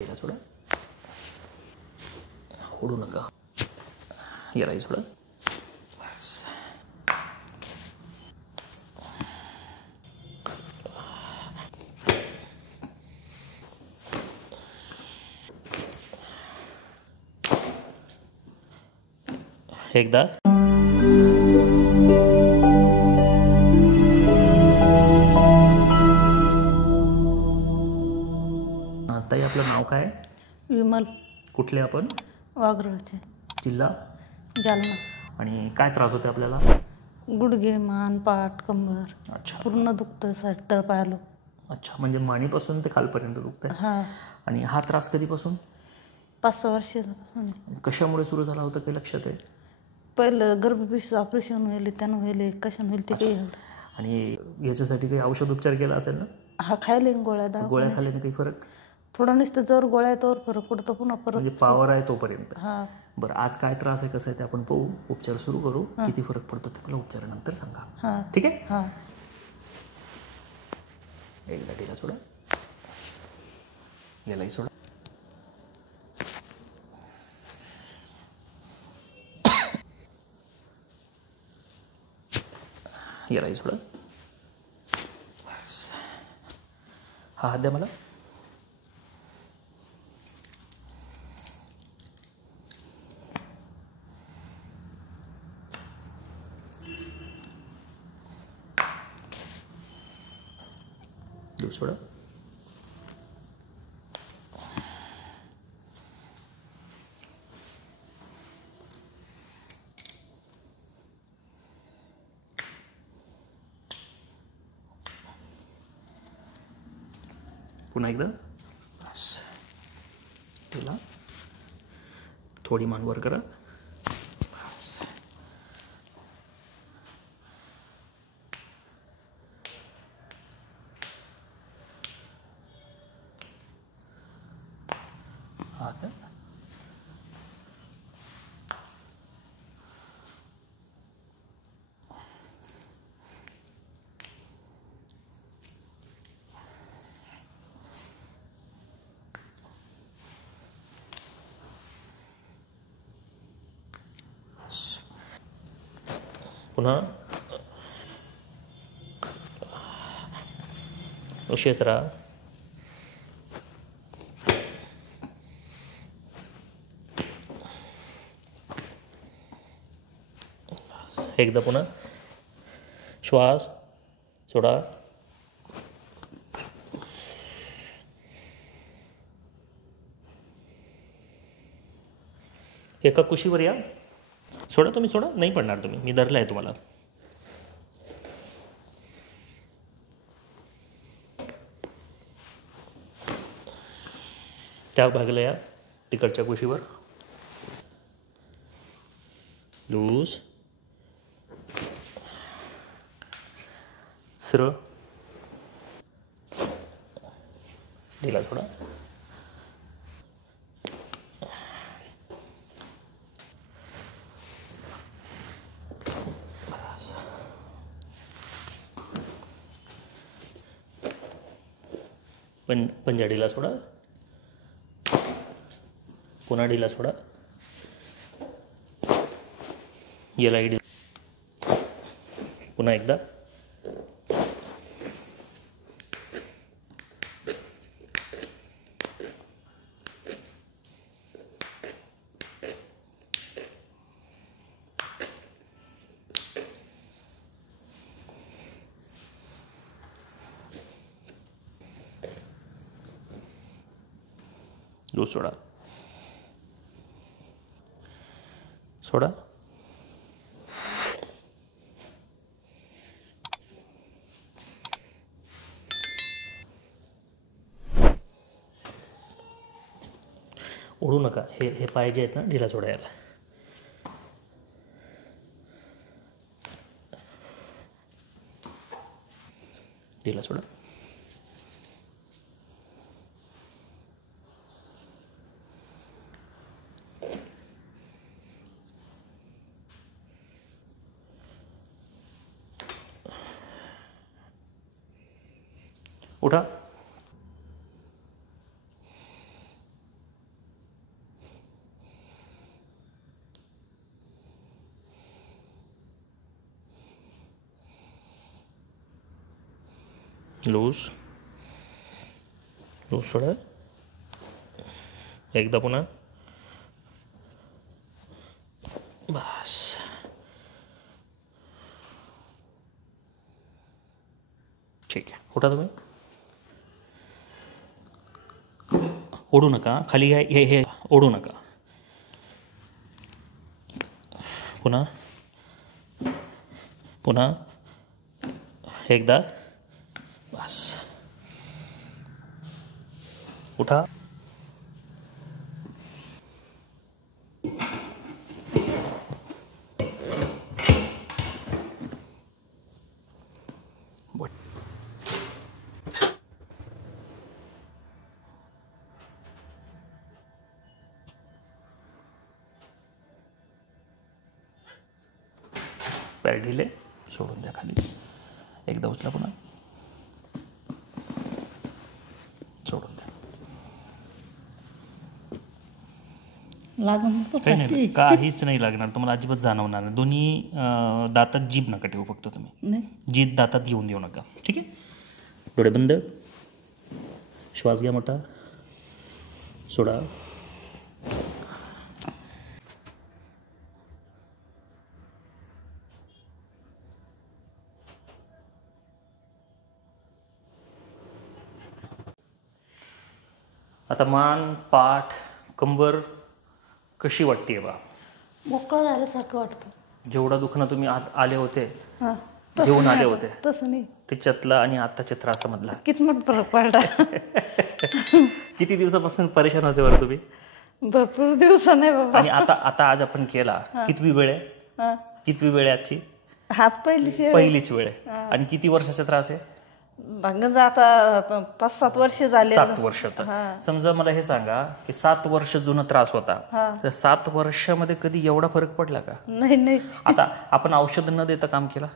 सोडा, ओढू नका. यालाही सोडा. एकदा ताई, आपलं नाव काय? विमल. कुठले आपण? वाघरोळचे. जिल्हा? जालना. आणि काय त्रास होते आपल्याला? गुडघे, मान, पाठ, कंबर. अच्छा. पूर्ण दुखतं, साठ पायालो. अच्छा, म्हणजे मानेपासून ते खालपर्यंत दुखतंय. हां. आणि हा त्रास कधीपासून? 5-6 वर्ष. कशामुळे सुरू झाला होता काही लक्षात आहे? पहिलं गर्भपिशवीचं ऑपरेशन व्हायले, त्यानं व्हायले, कशानं व्हायले ते काही एवढं. आणि याच्यासाठी काही औषध उपचार केला असेल ना? हा, खायले गोळ्या गोळ्या खाल्ल्याने काही फरक? थोडा नुसतं जर गोळ्या तोवर फरक पडतो, पुन्हा परत म्हणजे पावर आहे तोपर्यंत. हां. बरं, आज काय त्रास आहे, कसं आहे ते आपण पाहू, उपचार सुरू करू. किती फरक पडतो ते मला उपचारानंतर सांगा. हां. ठीक आहे? हां. एकदा ढिला सोडा. यालाही सोडा. यालाही सोडा. हा हात द्या मला. दूर सोडा. पुन्हा एकदा. तिला थोडी मान वर करा. हात पुन्हा अशीच राहा. एकदा पुन्हा श्वास सोडा. एका कुशीवर या. सोडा, तुम्ही सोडा, नाही पडणार तुम्ही, मी धरलं आहे तुम्हाला. त्या भागाला या, तिकडच्या कुशीवर. लूज, सरळ, ढिला थोडा. पंजा ढिला सोडा. पुन्हा ढिला सोडा. यालाही ढिला. पुन्हा एकदा. दूर सोडा. सोडा. ओढू नका. हे पाय जे आहेत ना, ढिला सोडायला. ढिला सोडा. उठा. लूज लूज सोडा. एकदा पुन्हा. बस. ठीक आहे. उठा तुम्ही. ओढू नका खाली. हे ओढू नका. पुन्हा पुन्हा एकदा. बस. उठा. पॅर ढिले. सोडून द्या खाली. एकदा उचला पुन्हा. सोडून द्या. लागून काही नाही, काहीच नाही लागणार तुम्हाला. अजिबात जाणवणार नाही. दोन्ही दातात जीभ नका ठेवू फक्त तुम्ही. नाही. जीभ दातात घेऊन देऊ नका. ठीक आहे. डोळे बंद. श्वास घ्या मोठा. सोडा. आता मान, पाठ, कंबर कशी वाटते बा? मोकळं झाल्यासारखं वाटतं. जेवढा दुखणं तुम्ही आत आले होते, हां. घेऊन आले होते, तसं नाही. त्याच्यातला आणि आताच्या त्रासामधला किती मोठा फरक पडला. किती दिवसापासून परेशान होते बरं तुम्ही? भरपूर दिवस नाही बाबा. आणि आता आज आपण केला. कितवी वेळ आहे? हां. कितवी वेळ आहे आजची? हात पहिलीच वेळ आहे. आणि किती वर्षाचा त्रास आहे? आता 5-7 वर्ष झाले. 7 वर्षाचा. समजा मला हे सांगा की 7 वर्ष जुना त्रास होता, तर 7 वर्षामध्ये कधी एवढा फरक पडला का? नाही. आता आपण औषध न देता काम केला,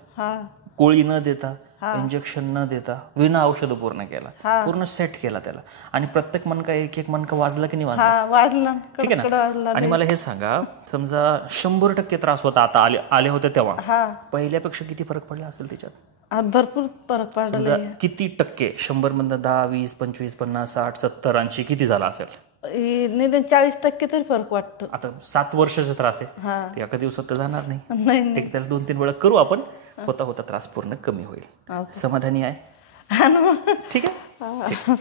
गोळी न देता, इंजेक्शन न देता, विना औषध पूर्ण केला, पूर्ण सेट केला त्याला. आणि प्रत्येक मणका एक मणका वाजला की नाही वाजला? ठीक आहे ना. आणि मला हे सांगा, समजा 100% त्रास होता, आता आले होते तेव्हा, पहिल्यापेक्षा किती फरक पडला असेल त्याच्यात? भरपूर फरक पडला. किती टक्के? 100 मधनं 10, 20, 25, 50, 60, 70, 80 किती झाला असेल? निदान 40% तरी फरक वाटतो. आता 7 वर्षाचा त्रास आहे, एका दिवसात तर जाणार नाही. नाही. ठीक, त्याला 2-3 वेळा करू आपण. होता त्रास पूर्ण कमी होईल. समाधानी आहे? ठीक आहे.